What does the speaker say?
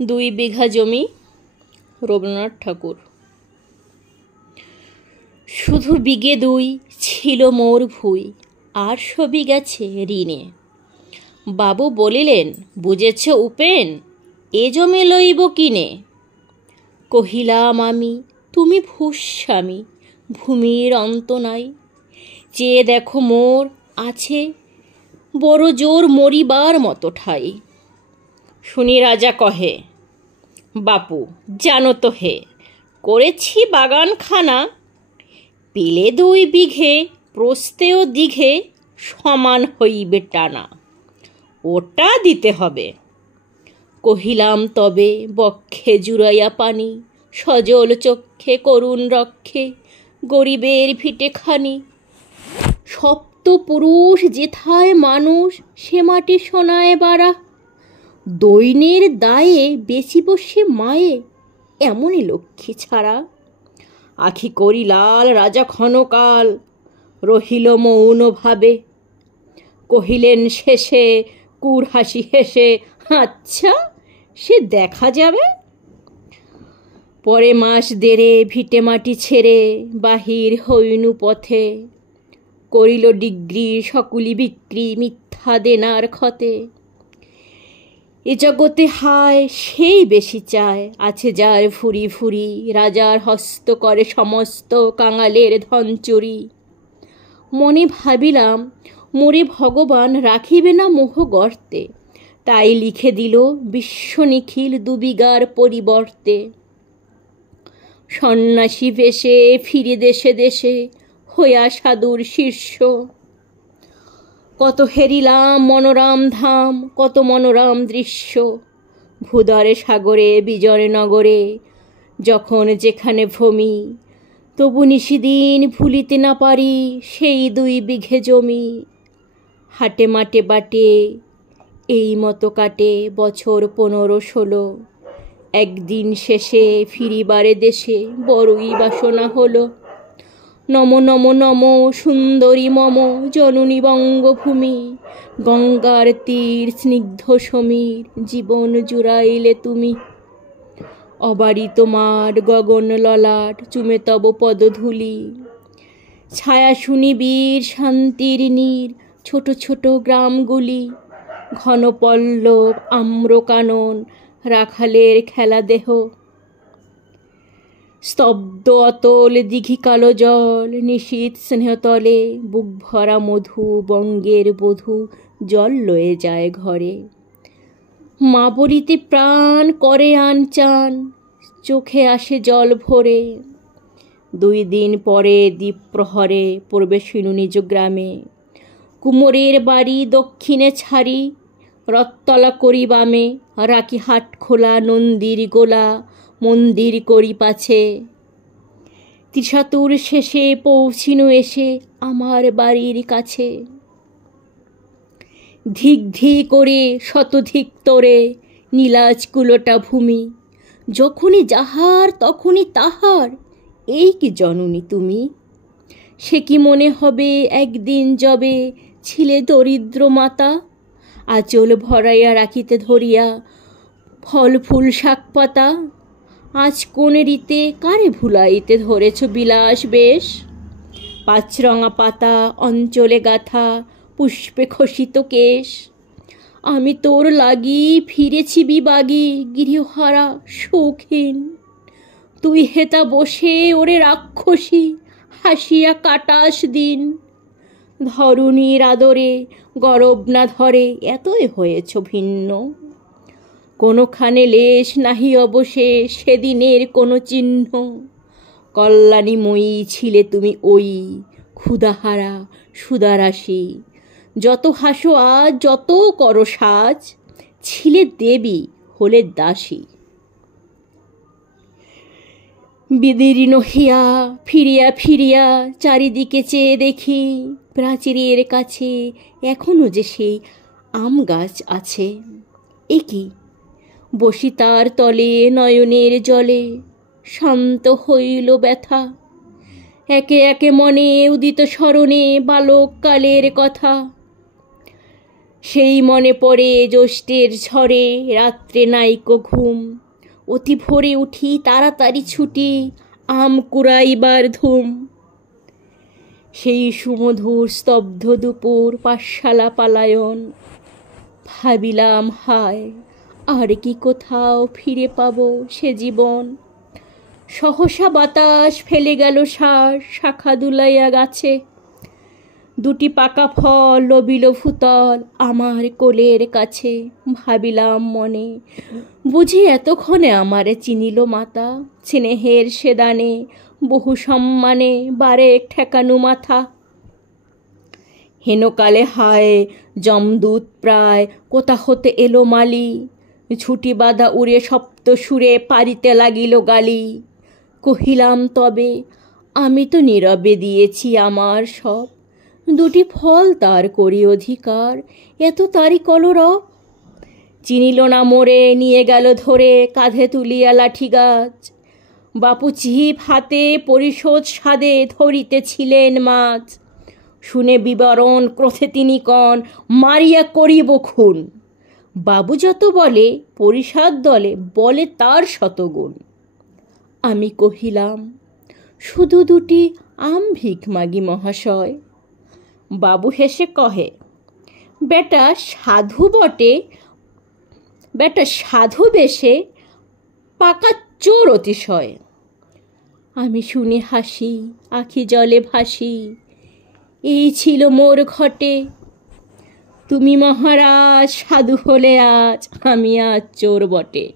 2 বিঘা জমি। রবীন্দ্রনাথ ঠাকুর। শুধু বিঘে 2 ছিল মোর ভুই, আর সবই গেছে ঋণে। বাবু বলিলেন, বুঝেছ উপেন, এ জমি লইব কিনে? কহিলাম আমি, তুমি ভূস্বামী, ভূমির অন্ত নাই। চেয়ে দেখো মোর আছে বড় জোর মরিবার মতো ঠাই। শুনি রাজা কহে, বাপু জানো তো হে, করেছি বাগানখানা, পেলে 2 বিঘে প্রস্থেও দিঘে সমান হইবে টানা, ওটা দিতে হবে। কহিলাম তবে বক্ষে জুড়াইয়া পানি, সজল চক্ষে করুণ রক্ষে গরিবের ভিটেখানি। সপ্ত পুরুষ যেথায় মানুষ, সে মাটি সোনায় বাড়া। দৈন্যের দায়ে বেশি বসে মায়ে, এমনই লক্ষ্মী ছাড়া। আখি করি লাল রাজা ক্ষণকাল, রহিল মৌন ভাবে। কহিলেন শেষে কুর হাসি হেসে, আচ্ছা সে দেখা যাবে। পরে মাস দেড়ে ভিটে মাটি ছেড়ে বাহির হইনু পথে। করিল ডিগ্রি সকলি বিক্রি মিথ্যা দেনার ক্ষতে। এ জগতে হায় সেই বেশি চায়, আছে যার ফুরি ফুরি, রাজার হস্ত করে সমস্ত কাঙালের ধন চুরি। মনে ভাবিলাম, মোরে ভগবান রাখিবে না মোহ গর্তে, তাই লিখে দিল বিশ্ব নিখিল 2 বিঘার পরিবর্তে। সন্ন্যাসী বেশে ফিরে দেশে দেশে, হইয়া সাধুর শীর্ষ। কত হেরিলাম মনোরাম ধাম, কত মনোরাম দৃশ্য। ভূধরে সাগরে বিজয় নগরে, যখন যেখানে ভূমি, তবু নিশিদিন ভুলিতে না পারি সেই 2 বিঘে জমি। হাটে মাটে বাটে এই মতো কাটে বছর 15-16। একদিন শেষে ফিরিবারে দেশে বড়ই বাসনা হলো। নম নম নম সুন্দরী মম জননী বঙ্গভূমি, গঙ্গার তীর স্নিগ্ধ সমীর, জীবন জুড়াইলে তুমি। অবারি তোমার গগন ললাট, চুমে তব পদধূলি। ছায়া শুনি বীর শান্তির নীর, ছোট ছোট গ্রামগুলি। ঘন পল্লব আম্র কানন, রাখালের খেলা দেহ। স্তব্ধ অতল দিঘি কালো জল, নিশীথ স্নেহতলে বুক ভরা মধু। বঙ্গের বধূ জল লয়ে যায় ঘরে। মা বলিতে প্রাণ করে আনচান, চোখে আসে জল ভরে। 2 দিন পরে দ্বীপ প্রহরে প্রবেশিনু নিজ গ্রামে। কুমোরের বাড়ি দক্ষিণে ছাড়ি, রথতলা করি বামে। রাখি হাট খোলা নন্দীর গোলা, মন্দির করি পাছে। ত্রিশাতুর শেষে পৌঁছিনু এসে আমার বাড়ির কাছে। ধিক ধি করে শতধিক তোরে নীলাজ কুলোটা ভূমি। যখনই যাহার তখনই তাহার, এই কি জননী তুমি? সে কি মনে হবে একদিন যবে ছিলে দরিদ্র মাতা, আঁচল ভরাইয়া রাখিতে ধরিয়া ফল ফুল শাক পাতা। আজ কোন রীতে কারে ভুলাইতে ধরেছ বিলাস বেশ? 5 রঙা পাতা অঞ্চলে গাথা, পুষ্পে খসিত কেশ। আমি তোর লাগি ফিরেছি বিবাগী, গৃহহারা শৌখিন। তুই হেতা বসে ওরে রাক্ষসী, হাসিয়া কাটাস দিন। ধরুণীর আদরে গরব না ধরে, এতই হয়েছ ভিন্ন। কোনোখানে লেশ নাহি অবশেষ সেদিনের কোনো চিহ্ন। কল্যাণীময়ী ছিলে তুমি ওই, ক্ষুধাহারা সুদারাশি। যত হাসো আজ, যত করো সাজ, ছিলে দেবী হলে দাসী। বিদীর্ণ হিয়া ফিরিয়া ফিরিয়া চারিদিকে চেয়ে দেখি, প্রাচীরের কাছে এখনো যে সেই আম গাছ আছে। এ কি, বসি তার তলে নয়নের জলে, শান্ত হইল ব্যথা। একে একে মনে উদিত স্মরণে বালক কালের কথা। সেই মনে পড়ে জ্যৈষ্ঠের ঝড়ে রাত্রে নাইকো ঘুম, অতি ভোরে উঠি তাড়াতাড়ি ছুটি আম কুড়াইবার ধুম। সেই সুমধুর স্তব্ধ দুপুর পাঠশালা পালায়ন, ভাবিলাম হায় আর কি কোথাও ফিরে পাবো সে জীবন। সহসা বাতাস ফেলে গেল সার শাখা দুলাইয়া গাছে, দুটি পাকা ফল লবিল ভূতল আমার কোলের কাছে। ভাবিলাম মনে বুঝি এতক্ষণে আমারে চিনিল মাতা, স্নেহের সে দানে বহু সম্মানে বারেক ঠেকানু মাথা। হেনকালে হায় যমদূত প্রায় কোথা হতে এলো মালি, ছুটি বাঁধা উড়ে সপ্ত সুরে পারিতে লাগিল গালি। কহিলাম তবে আমি তো নীরবে দিয়েছি আমার সব, দুটি ফল তার করি অধিকার এত তারই কলরব। চিনিল না মোরে নিয়ে গেল ধরে কাঁধে তুলিয়া লাঠি গাছ, বাপু চিহিপ হাতে পরিশোধ সাদে ধরিতেছিলেন মাছ। শুনে বিবরণ ক্রোধে তিনি কন মারিয়া করিব খুন, বাবু যত বলে পরিষদ দলে বলে তার শতগুণ। আমি কহিলাম শুধু দুটি আম ভিক মাগি মহাশয়। বাবু হেসে কহে বেটা সাধু বটে, বেটা সাধু বেশে পাকা চোর অতিশয়। আমি শুনে হাসি আখি জলে ভাসি, এই ছিল মোর ঘটে। তুমি মহারাজ সাধু হলে আজ আমি আজ চোর বটে।